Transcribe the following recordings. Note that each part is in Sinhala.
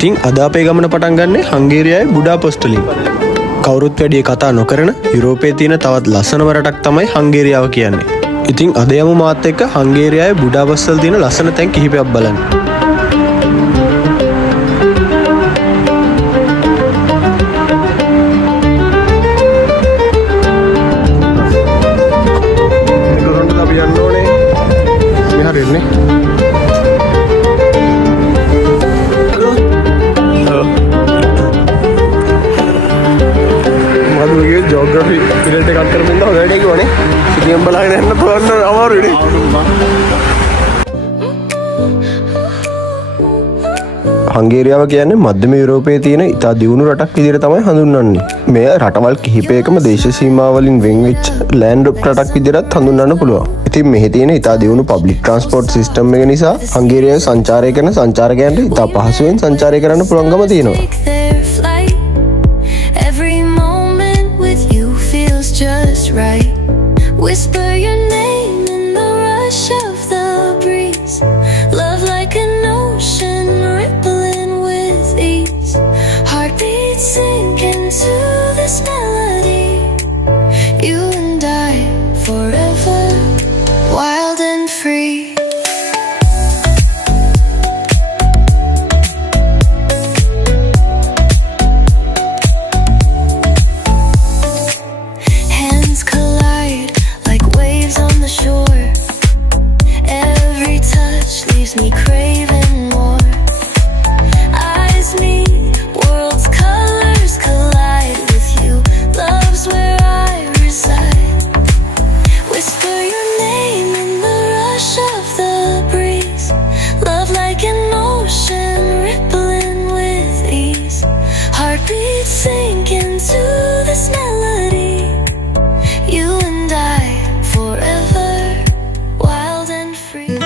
ඉතින් අද අපේ ගමන පටන් ගන්නේ හංගේරියාවේ බුඩාපෙස්ට් වලින්. කවුරුත් වැඩි කතා නොකරන යුරෝපයේ තියෙන තවත් ලස්සනම රටක් තමයි හංගේරියාව කියන්නේ. ඉතින් අද යමු මාත් එක්ක හංගේරියාවේ බුඩාපෙස්ට් වල තියෙන ලස්සන තැන් කිහිපයක් බලන්න. ජෝග්‍රෆි පිරිට එකක් කරමින් හොදට කිවනේ සිතියම් බලාගෙන යන්න පුළුවන් අමාරුයි හංගේරියාව කියන්නේ මධ්‍යම යුරෝපයේ තියෙන ඉතා දියුණු රටක් විදිහට තමයි හඳුන්වන්නේ. මෙය රටවල් කිහිපයකම දේශ සීමාවලින් වෙන් වෙච්ච ලෑන්ඩ් රටක් විදිහට හඳුන්වන්න පුළුවන්. ඉතින් මෙහි තියෙන ඉතා දියුණු පබ්ලික් ට්‍රාන්ස්පෝර්ට් සිස්ටම් එක නිසා හංගේරියාවේ සංචාරය කරන සංචාරකයන්ට ඉතා පහසුවෙන් සංචාරය කරන්න පුළුවන්කම තියෙනවා. Just right. Whisper your name in the rush of the breeze. Love like an ocean rippling with ease. Heartbeats sink into this melody. You and I forever, wild and free. Me craving more. Eyes meet, worlds colors collide with you. Love's where I reside. Whisper your name in the rush of the breeze. Love like an ocean rippling with ease. Heartbeats sink into this melody. You and I forever, wild and free.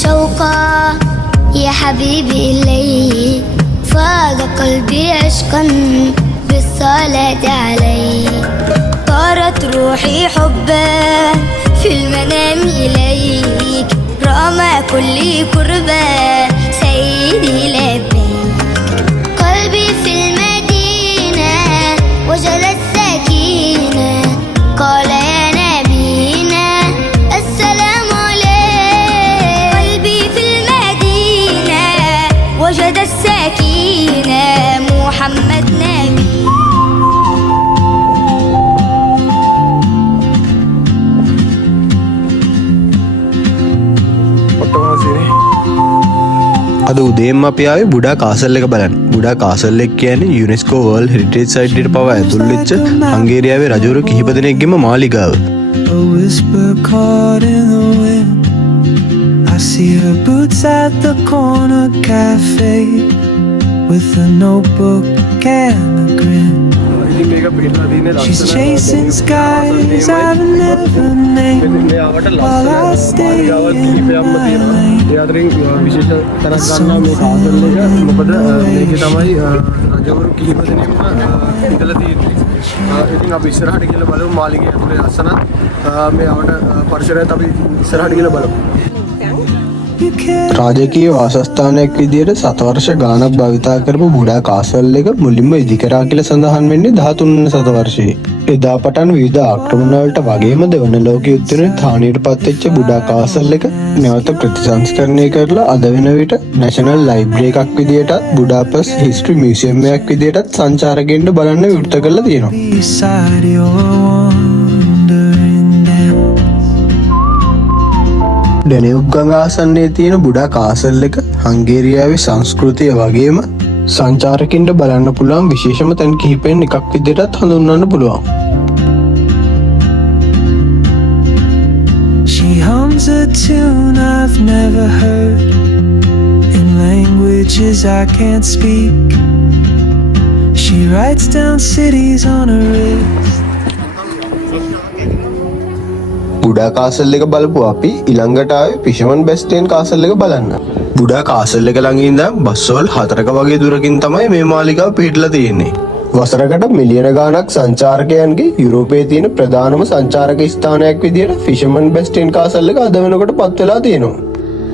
شوقا يا حبيبي إلي فاض قلبي عشقا بالصلاة عليك طارت روحي حبا في المنام إليك رغم كل كربا سيدي لبيك قلبي في المدينة وجد السكينة قال يا نبينا السلام عليك قلبي في المدينة وجد السكينة محمد نبي අද උදේම අපි ආවේ බුඩා කාසල් එක බලන්න. බුඩා කාසල් එක කියන්නේ UNESCO World Heritage Site එකට පවා ඇතුල් වෙච්ච හංගේරියාවේ රජවරු කිහිප දෙනෙක්ගේම මාලිගාව. A whisper caught in the wind. I see her boots at the corner cafe with a notebook and a grin. She's chasing skies I've never named while I stay in my lane. විශේෂ තැනක් ගන්නවා මේ කාසල් එක. මොකද මේකේ තමයි රජවරු කිහිප දෙනෙක්ම ඉඳලා තියෙන්නේ. ඉතින් අපි ඉස්සරහට ගිහලා බලමු මාලිගය ඇතුලේ ලස්සනත් මේ අපට පරිසරයත් අපි ඉස්සරහට ගිහලා බලමු. රාජකීය වාසස්ථානයක් විදියට සතවර්ෂ ගානක් භාවිතා කරපු බුඩා කාසල් එක මුලින්ම ඉදිකරා කියලා සඳහන් වෙන්නේ 13 වන සතවර්ෂයේ. එදා පටන් විවිධ ආක්‍රමණ වලට වගේම දෙවන ලෝක යුද්ධයේ හානියටපත් වෙච්ච බුඩා කාසල් එක නැවත ප්‍රතිසංස්කරණය කරලා අද වෙන විට නැෂනල් ලයිබ්‍රරි එකක් විදියටත් බුඩාපෙස්ට් හිස්ටරි මියුසියම් එකක් විදියටත් සංචාරකයන්ට බලන්න විවෘත කරලා තියෙනවා. Beside your wandering dance. ඩැනියුබ් ගඟ ආසන්නයේ තියෙන බුඩා කාසල් එක හංගේරියාවේ සංස්කෘතිය වගේම සංචාරකින්ට බලන්න පුළුවන් විශේෂම තැන් කිහිපෙන් එකක් විදිහටත් හඳුන්වන්න පුළුවන්. She hums a tune I've never heard in languages I can't speak. She writes down cities on her wrist. Buda Castle එක බලපු අපි ඊළඟට ආවේ ෆිෂර්මන් බෙස්ටේන් කාසල් එක බලන්න. බුඩා කාසල් එක ළඟ ඉඳන් බස්වල 4ක වගේ දුරකින් තමයි මේ මාලිගාව පිහිටලා තියෙන්නේ. වසරකට මිලියන ගාණක් සංචාරකයන්ගේ යුරෝපයේ තියෙන ප්‍රධානම සංචාරක ස්ථානයක් විදියට ෆිෂර්මන් බෙස්ටේන් කාසල් එක අද වෙනකොට පත් වෙලා තියෙනවා.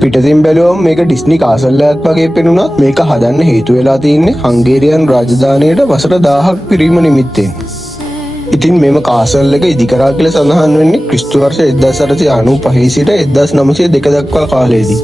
පිටතින් බැලුවම මේක ඩිස්නි කාසල් එකක් වගේ පෙනුනත් මේක හදන්න හේතු වෙලා තියෙන්නේ හංගේරියන් රාජධානියට වසර 1000ක් පිරීම නිමිත්තෙන්. ඉතින් මෙම කාසල් එක ඉදිකරා කියලා සඳහන් වෙන්නේ ක්‍රිස්තු වර්ෂ 1895 සිට 1902 දක්වා කාලයේදී.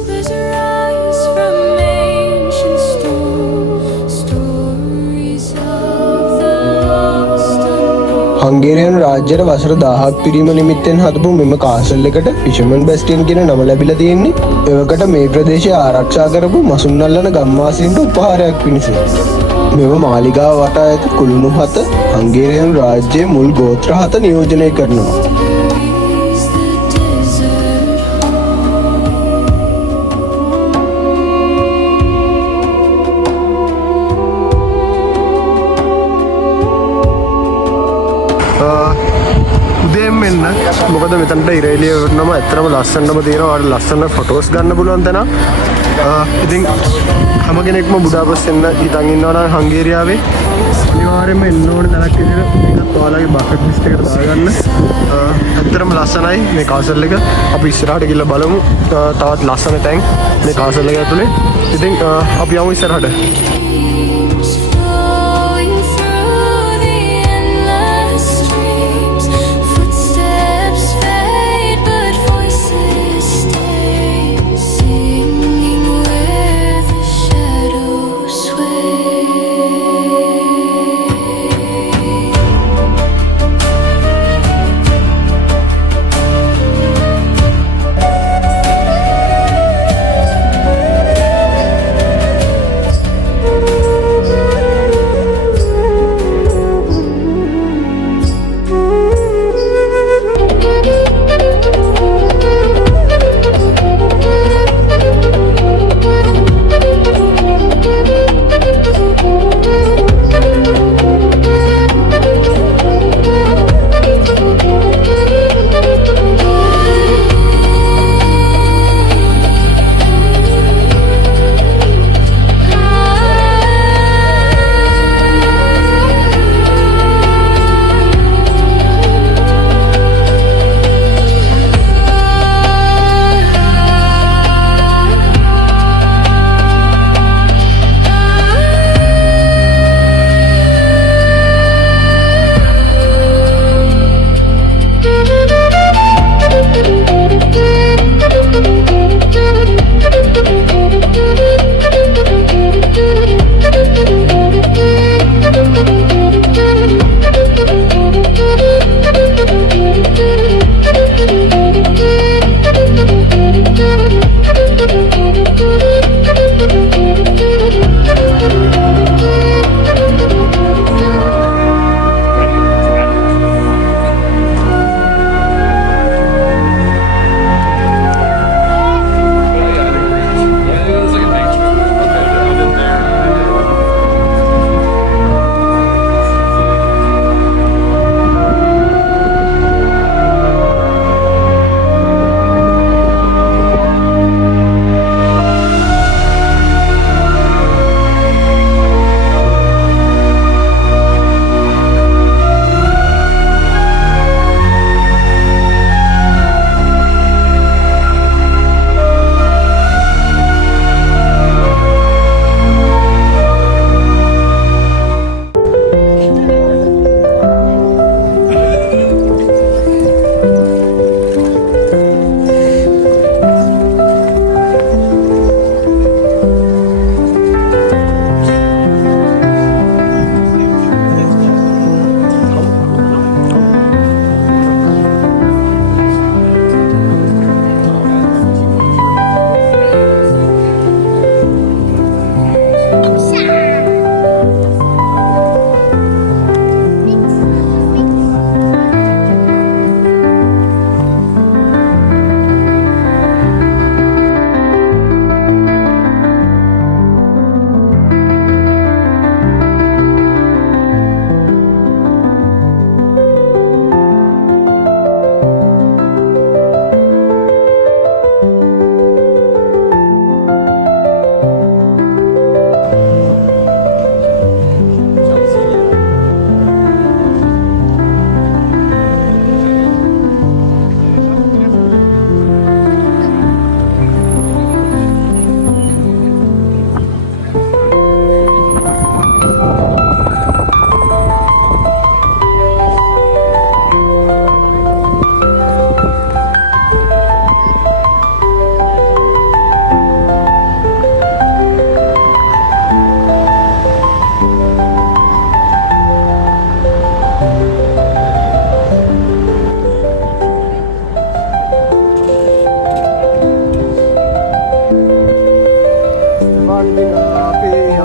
හංගේරියන් රාජ්‍යයට වසර 1000ක් පිරීම නිමිත්තෙන් හදපු මෙම කාසල් එකට ෆිෂර්මන් බෙස්ටියන් කියන නම ලැබිලා තියෙන්නේ එවකට මේ ප්‍රදේශය ආරක්ෂා කරපු මසුන් අල්ලන ගම්වාසීන්ට උපහාරයක් පිණිස. මෙම මාලිගාව වටා ඇති කුළුණු 7 හංගේරියන් රාජ්‍යයේ මුල් ගෝත්‍ර 7 නියෝජනය කරනවා. උදේම මෙන්න මොකද මෙතනට ඉරේලිය වුණාම ඇත්තටම ලස්සනම තියෙනවා. ආඩ ලස්සන ෆොටෝස් ගන්න පුළුවන් තැන. ඉතින් හැම කෙනෙක්ම බුඩාපෙස්ට් එන්න හිතන් ඉන්නවා නම් හංගේරියාවේ අනිවාර්යයෙන්ම එන්න ඕනේ තැනක් විදිහට මේකත් ඔයාලගේ බකට් ලිස්ට් එකට දාගන්න. ඇත්තටම ලස්සනයි මේ කාසල් එක. අපි ඉස්සරහට ගිහලා බලමු තවත් ලස්සන තැන් මේ කාසල් එක ඇතුලේ. ඉතින් අපි යමු ඉස්සරහට.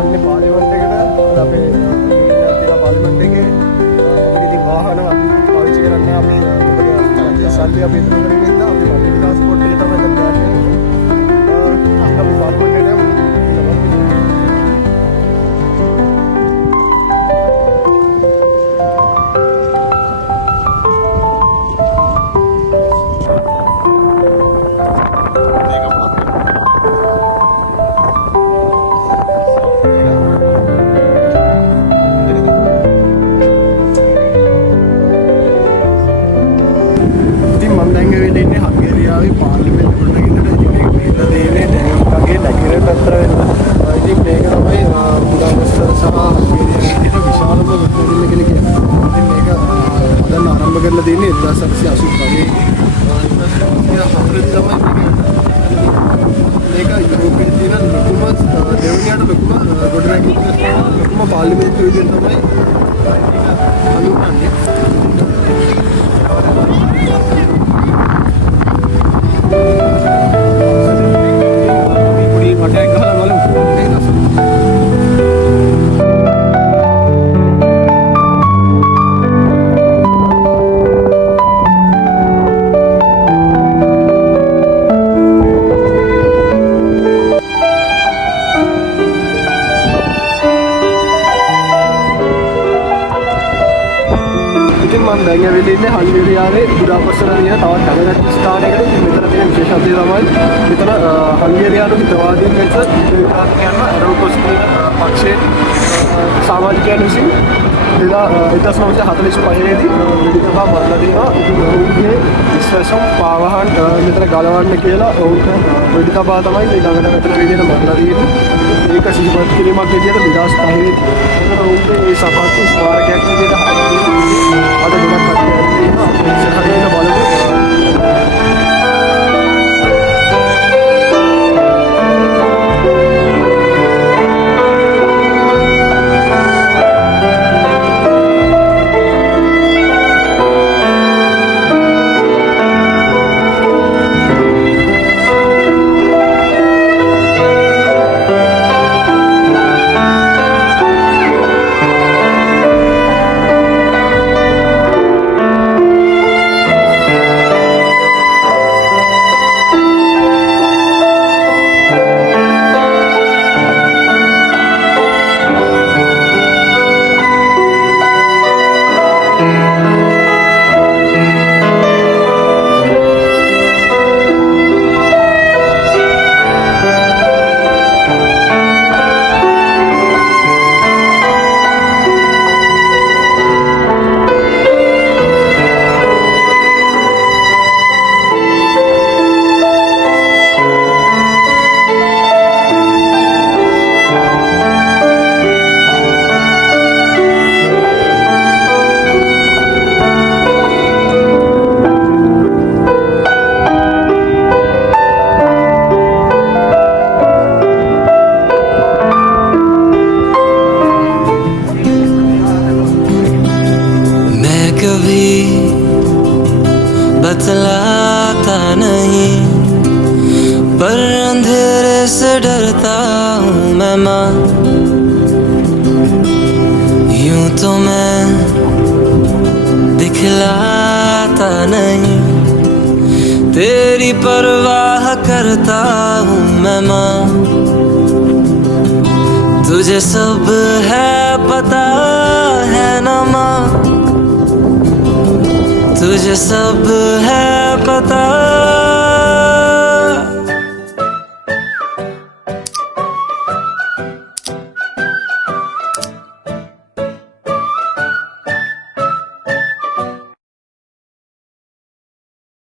යන්නේ පාර්ලිමේන්තු එකට. අද අපේ තියෙන පාර්ලිමේන්තු එකේ අපිට ඉතින් වාහන අපි පාවිච්චි කරන්නේ අපි මොකද සල්ලි අපි ඉතුරු කරගෙන ඉඳලා අපි පබ්ලික් ට්‍රාන්ස්පෝර්ට් එක තමයි දැන් යන්නේ. අපි පාර්ලිමේන්තු එකට යමු. මම දැන් ඇවිල්ලා ඉන්නේ හංගේරියාවේ පාර්ලිමේන්තු ගොඩනැගිල්ලට. ඉතින් මේක මෙහෙලා තියෙන්නේ ඩැනියුම්ගේ නැගිරේ පැත්තට වෙනවා. ඉතින් මේක තමයි බුදාපෙස්ට් සහ හංගේරියාවේ තියෙන විශාලම ගොඩනැගිල්ල කියලා කියන්නේ. ඉතින් මේක දැන් ආරම්භ කරලා තියෙන්නේ 1985 හතරේදී තමයි මේක යුරෝපයේ තියෙන ලොකුම දෙවනියට ලොකුම ගොඩනැගිල්ල ලොකුම පාර්ලිමේන්තු විදිහට තමයි හඳුන්වන්නේ. ඉතින් මම දැන් ඇවිල්ලා ඉන්නේ හංගේරියාවේ බුදාපෙස්ට් වල තියෙන තවත් වැදගත් ස්ථානයකට. ඉතින් මෙතන තියෙන විශේෂත්වය තමයි මෙතන හංගේරියානු හිතවාදීන් වෙච්ච විකාශකයන්ව ඇරෝකොස් කියන පක්ෂයෙන් සමාජිකයන් විසින් 1945 දී වෙඩිතබා මරලා දෙනවා. ඉතින් ඔවුන්ගේ විශ්වාසම් පාවහන් මෙතන ගලවන්න කියලා ඔවුන්ට වෙඩිතබා තමයි මේ ගඟට මෙතන විදිහට මරලා දෙන්නේ. ඒක සිහිපත් කිරීමක් විදිහට 2005 දී ඔවුන්ගේ මේ සපත්තු ස්මාරකයක් විදිහට හදලා අද ගොඩක් කට්ටිය ඉන්නවා. ඉස්සරහින් බලමු. बतलाता नहीं, पर अंधेरे से डरता हूँ मैं माँ। यूं तो मैं दिखलाता नहीं, तेरी परवाह करता हूँ मैं माँ। तुझे सब है पता है ना माँ, तुझे सब है पता